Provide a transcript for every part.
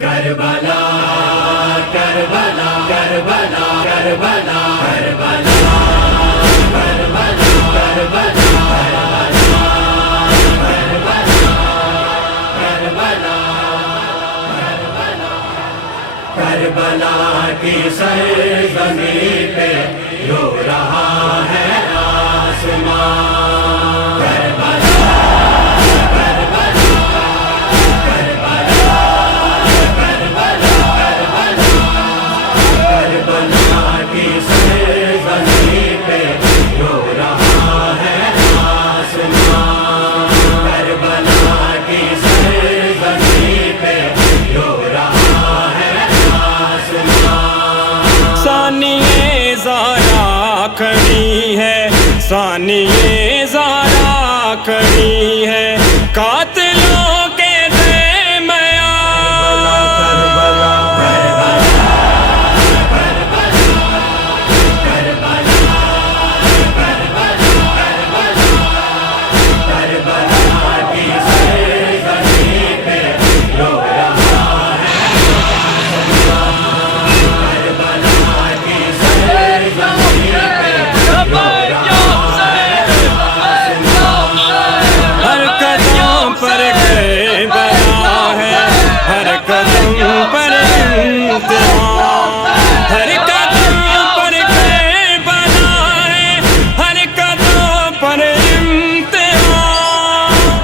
کربلا کربلا کربلا کربلا کربلا کربلا کی سرزمین پہ رو رہا ہے آسمان، کربلا کربلا کربلا کربلا کربلا کی سرزمین پہ رو رہا ہے آسمان، کربلا کی سرزمین پہ رو رہا ہے آسمان۔ ثانیہ زارا کھڑی ہے، ثانیہ زارا کھڑی ہے، قاتلوں کے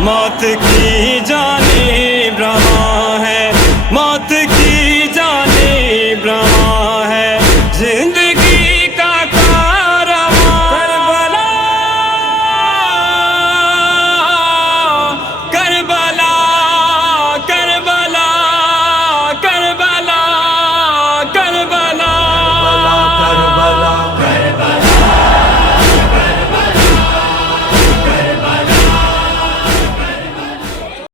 موت کی جانب رواں ہے، موت